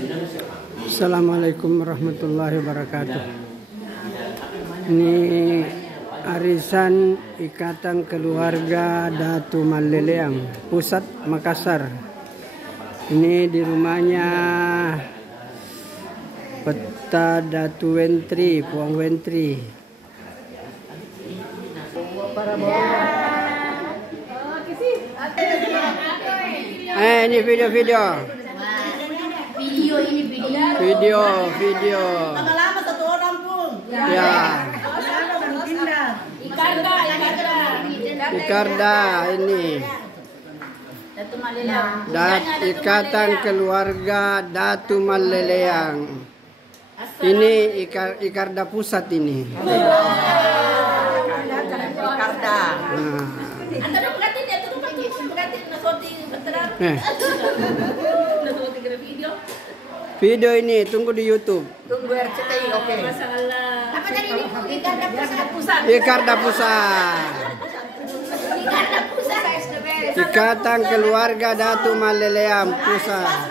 Assalamualaikum warahmatullahi wabarakatuh. Ini arisan Ikatan Keluarga Datu Maleleang, Pusat Makassar. Ini di rumahnya Peta Datu Wentri, Puang Wentri. Ini video. Video. Lama-lama satu orang pun. Ya. Ikarda ini. Ikatan Keluarga Datu Maleleang. Ini Ikarda pusat ini. Ikarda. Video ini tunggu di YouTube. Tunggu RCTI, oke. Apa tadi ini? Ikarda pusat. Ikarda pusat. Ikatan Keluarga Datu Maleleang pusat.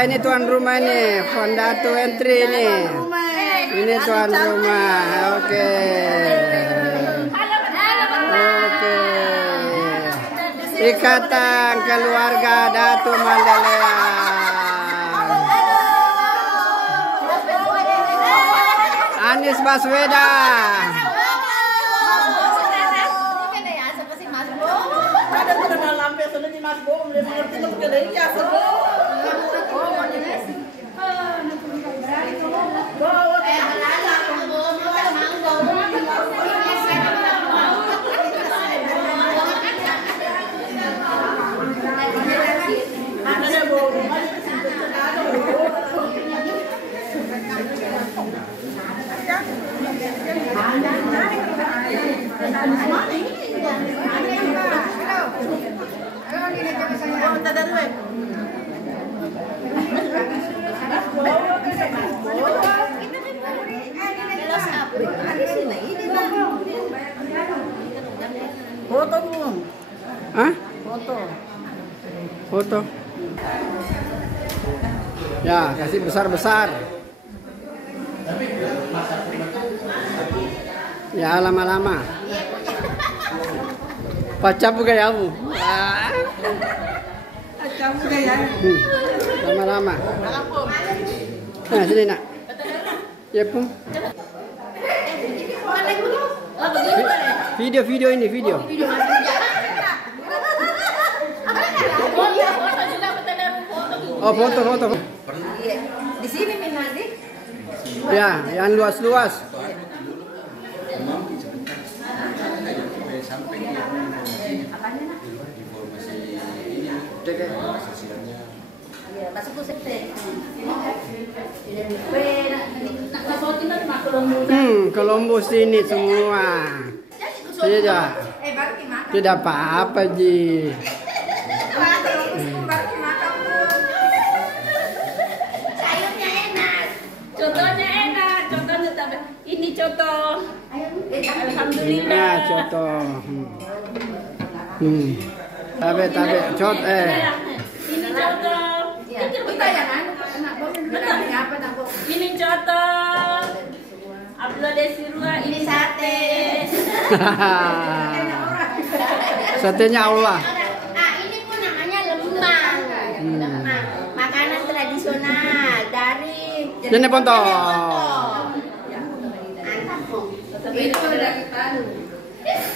Ini tuan rumah nih, Datu Wentri ini. Ini tuan rumah. Oke. Ikatan Keluarga Datu Maleleang. Anies Baswedan. Foto belum? Hah? Foto. Ya, kasih besar-besar. Ya, lama-lama. Pacap gayamu. Lama-lama. Nah, sini nak. Ya pun. Video ini video. Oh, foto. Di sini Minadi. Ya, yang luas-luas. Columbus ini semua. Tidak apa-apa, Ji. Sayurnya enak. Contohnya enak. Ini contoh. Alhamdulillah. Nah, contoh. Tabe, contoh. Ini contoh. Ini contoh. Abdullah Desirua, ini sate. Satenya Allah. Ini pun namanya lemang. Makanan tradisional dari Ini Ponto.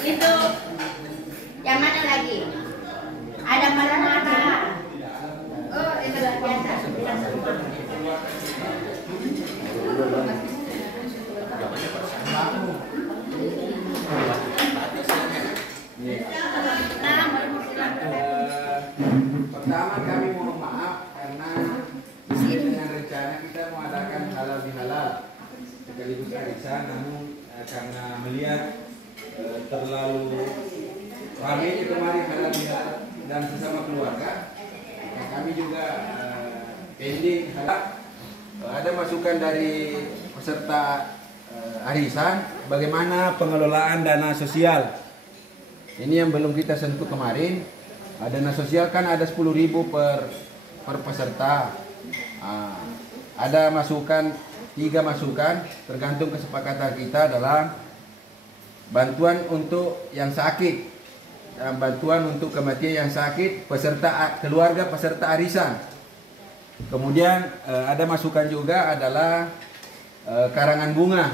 Itu yang mana lagi? Ada marah-marah. Oh, itu luar biasa. rencana kita mengadakan halal bihalal sekaligus arisan, namun karena melihat terlalu ramai kemarin halal bihalal dan sesama keluarga, kami juga pending halal. Ada masukan dari peserta arisan bagaimana pengelolaan dana sosial. Ini yang belum kita sentuh kemarin. Dana sosial kan ada 10.000 per peserta. Ada masukan 3 masukan tergantung kesepakatan kita dalam bantuan untuk yang sakit, bantuan untuk kematian yang sakit peserta keluarga peserta arisan. Kemudian ada masukan juga adalah karangan bunga,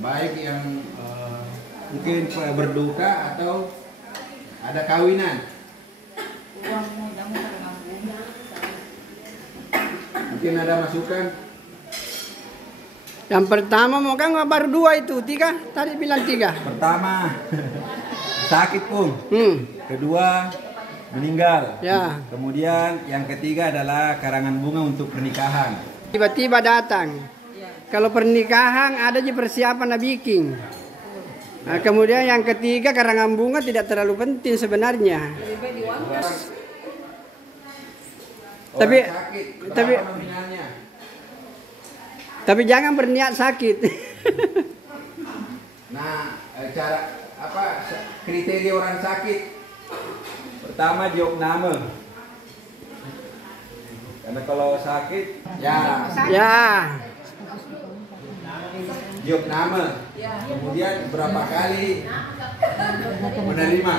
baik yang mungkin berduka atau ada kawinan. Mungkin ada masukan. Yang pertama mau kan baru 2 itu, 3 tadi bilang 3. Pertama sakit Pung. Kedua meninggal. Ya. Kemudian yang ketiga adalah karangan bunga untuk pernikahan. Tiba-tiba datang. Kalau pernikahan ada di persiapan bikin. Nah, kemudian yang ketiga karangan bunga tidak terlalu penting sebenarnya. Tapi sakit, tapi nominalnya? tapi jangan berniat sakit. Nah, cara apa kriteria orang sakit? Pertama diopname. Karena kalau sakit Ya. diopname. Kemudian berapa kali menerima?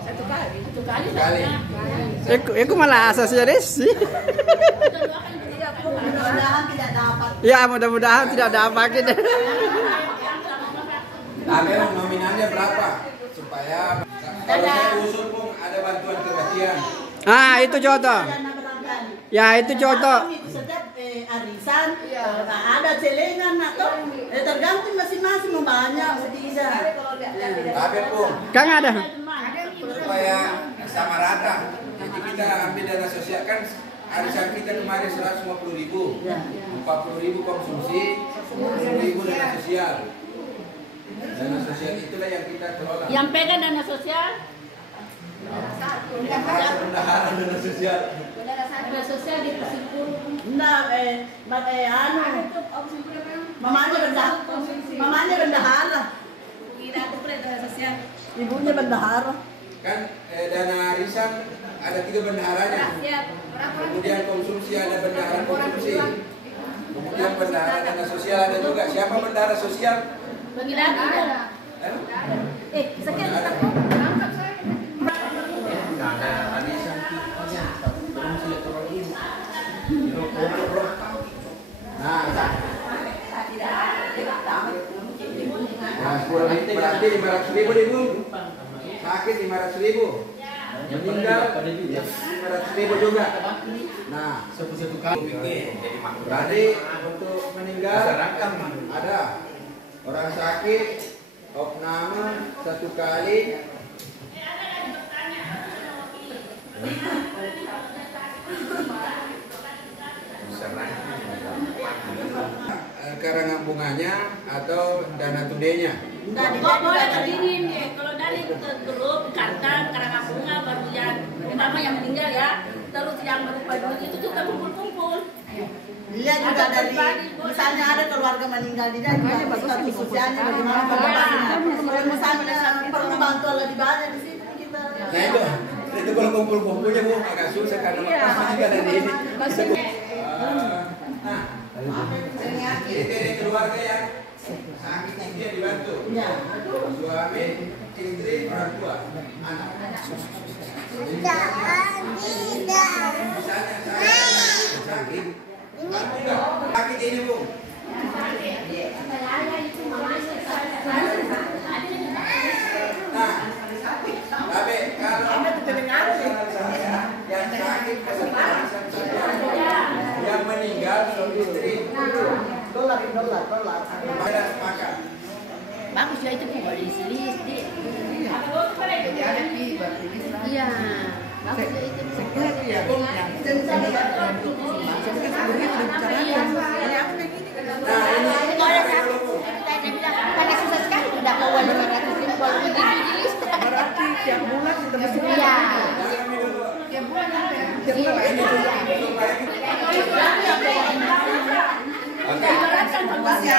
Satu kali. Aku malah asas ya sih. Mudah-mudahan tidak dapat. Ya mudah-mudahan tidak dapat gitu. Tapi nominalnya berapa? Supaya kalau saya usul Pung ada bantuan kematian. Ah itu contoh. Ya itu contoh. Setiap arisan ada celengan atau tergantung masing-masing mau banyak mau tidak. Tapi Pung Kan ada. supaya sama rata. Jadi kita ambil dana sosial kan arisan kita kemarin 150.000, 40.000 konsumsi, 10.000 dana sosial. Dana sosial itulah yang kita kelola. Yang pegang dana sosial? Bendahara dana sosial. Dana sosial di Persimpul. Mamanya bendahara. Ibunya bendahara. Kan dana arisan ada 3 bendaharanya. Kemudian konsumsi ada bendahara konsumsi. Kemudian bendahara dana sosial ada juga. Siapa bendahara sosial? Bagi dana. Sekian kita Nah, berarti 500.000 nih Bu. Sakit 500.000. Meninggal 500.000 juga. Nah, tadi untuk meninggal ada orang sakit opname 1 kali. Karangan bunganya atau dana tudenya? kok boleh berdiri nih. Kalau dari grup kartan karangan bunga baru yang pertama yang meninggal ya. Terus yang berupa duit itu kita kumpul-kumpul. Iya juga dari misalnya ada keluarga meninggal di sana status sosialnya bagaimana pengobatan. Kalau misalnya perlu bantuan lebih banyak di sini kita. Nah itu kalau kumpul-kumpulnya Bu agak susah karena masih juga ada di ini. Nah, ini keluarga yang sakit dia dibantu. Suami, istri, orang tua, anak. Misalnya saya sakit, sakit ini Bu. Nah, tapi kalau yang sakit yang meninggal istri dolar ada sepakat. Bagus ya itu boleh diselis di. Iya. Bagus ya itu. Nah ini karena susah sekali udah ke uang 500 ribu kalau begitu di list. Berarti tiap bulan kita mesti Iya. tiap bulan tiap Iya.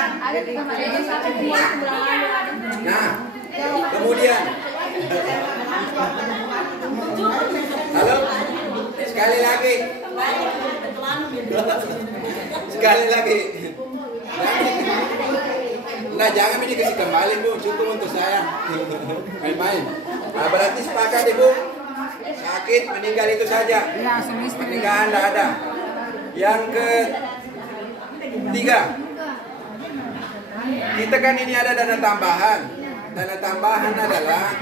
Nah, kemudian, halo, sekali lagi, nah jangan ini kasih kembali Bu, cukup untuk saya, main-main. Nah, berarti sepakat Ibu, sakit meninggal itu saja, pernikahan tidak ada. Yang ketiga, kita kan ini ada dana tambahan. Dana tambahan adalah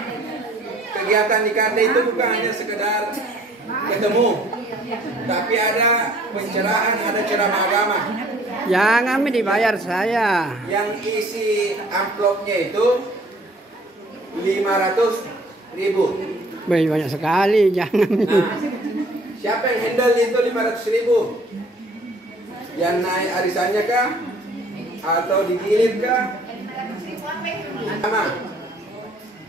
kegiatan di KD itu bukan hanya sekedar ketemu, tapi ada pencerahan, ada ceramah agama. Yang kami dibayar saya. Yang isi amplopnya itu 500.000. Banyak sekali, jangan. Nah, siapa yang handle itu 500.000? Yang naik arisannya kah? Atau digilir kah? Sama.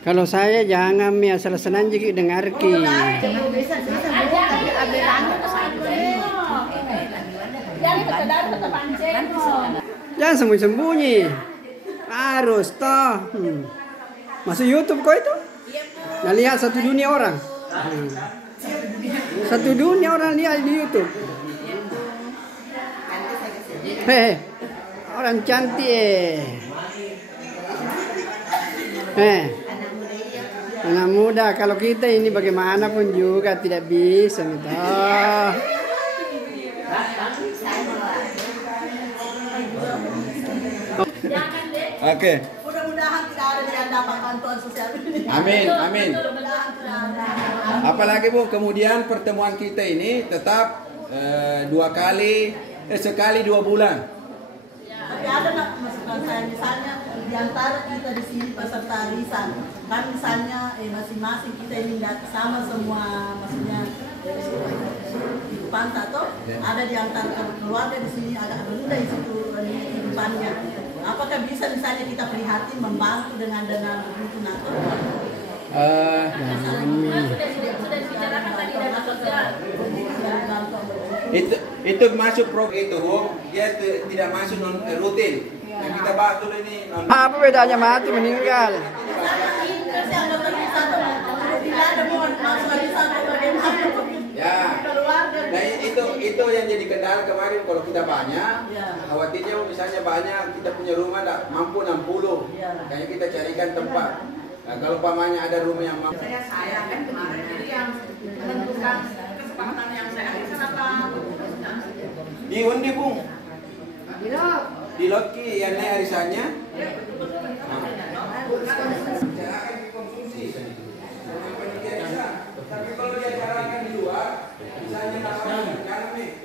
Kalau saya jangan mi asal senang jadi dengarki. Bisa tapi abelannya Jangan sembunyi-sembunyi. Harus toh. Masuk YouTube kok itu? Nah, lihat satu dunia orang. Satu dunia orang lihat di YouTube. Hei, orang cantik. Anak muda. Kalau kita ini bagaimanapun juga tidak bisa gitu. Oke. Mudah-mudahan tidak ada yang dapat bantuan sosial ini. Amin, amin. Mudah-mudahan tidak ada. Apalagi Bu, kemudian pertemuan kita ini tetap sekali 2 bulan. Tapi ada nak masukan saya misalnya di antara kita di sini peserta arisan kan misalnya masing-masing kita ini nggak sama semua maksudnya kehidupan atau ada di antara keluarga di sini agak berbeda di situ kehidupannya. Apakah bisa misalnya kita prihatin membantu dengan dana begitu atau? Sudah dibicarakan tadi dana sosial. Itu masuk program itu Bu, dia tidak masuk rutin. Yang kita bahas dulu ini Apa bedanya mati meninggal? ya. Nah itu yang jadi kendala kemarin kalau kita banyak, khawatirnya misalnya banyak kita punya rumah tidak mampu 60, kayaknya kita carikan tempat. Nah, kalau pamannya ada rumah yang mampu. Saya kan kemarin jadi yang menentukan kesepakatan yang saya akhirkan apa? Diundi Bung. Di Loki yang naik arisannya. Tapi kalau dia carakan di luar, misalnya jangan nih.